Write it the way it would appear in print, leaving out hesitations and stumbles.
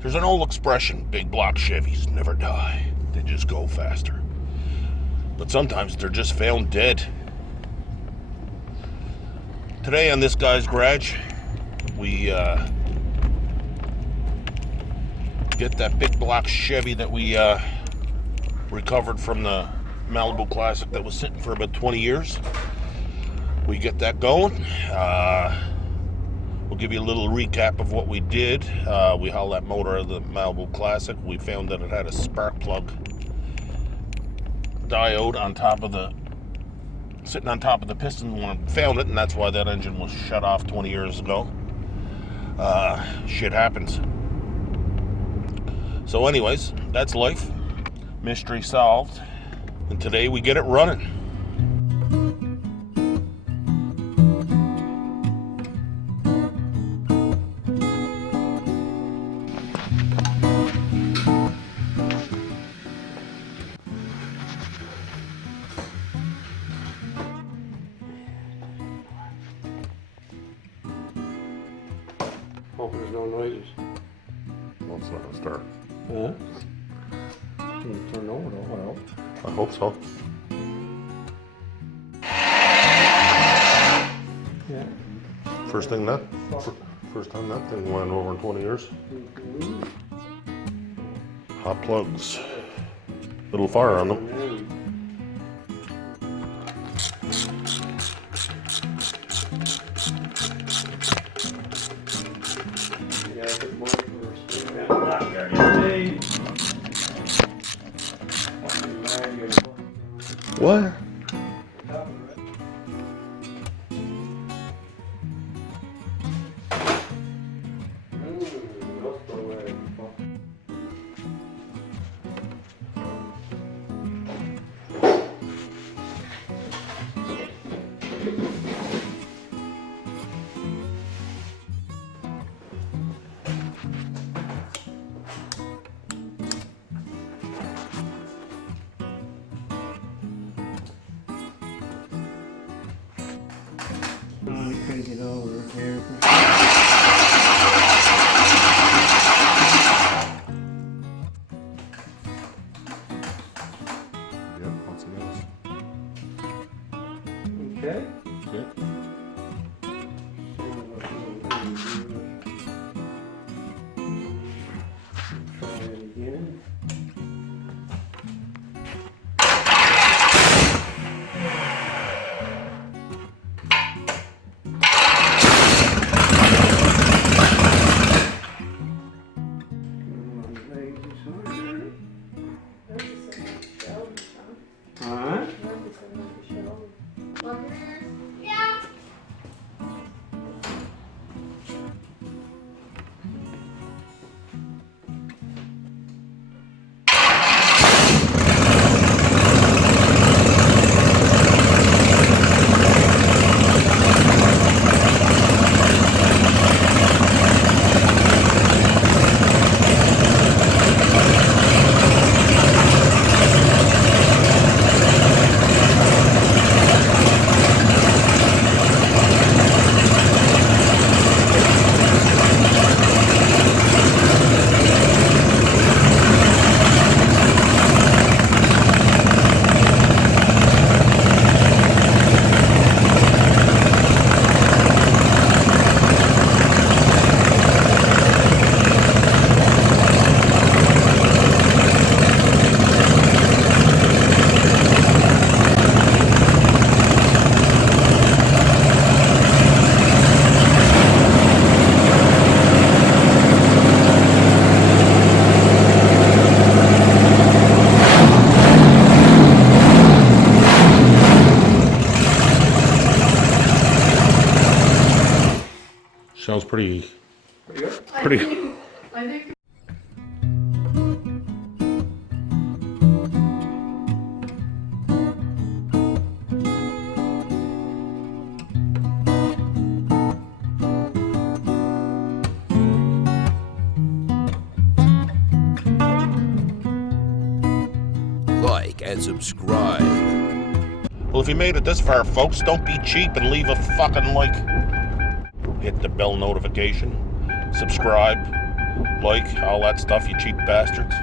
There's an old expression, big block Chevys never die. They just go faster. But sometimes they're just found dead. Today on this guy's garage, we get that big block Chevy that we recovered from the Malibu Classic that was sitting for about 20 years. We get that going. We'll give you a little recap of what we did. We hauled that motor out of the Malibu Classic. We found that it had a spark plug diode on top of sitting on top of the piston when we found it, and that's why that engine was shut off 20 years ago. Shit happens. So anyways, that's life. Mystery solved. And today we get it running. Hope there's no noises. Well, it's not gonna start. Huh? Can you turn over though? Well, I hope so. yeah. First time that thing went over in 20 years. Hot plugs. Little fire on them. What? Take it over here. Yep, once again. Okay. Okay. Try it again. Sounds pretty good. I think like and subscribe. Well, if you made it this far, folks, don't be cheap and leave a fucking like. Hit the bell notification, subscribe, like, all that stuff, you cheap bastards.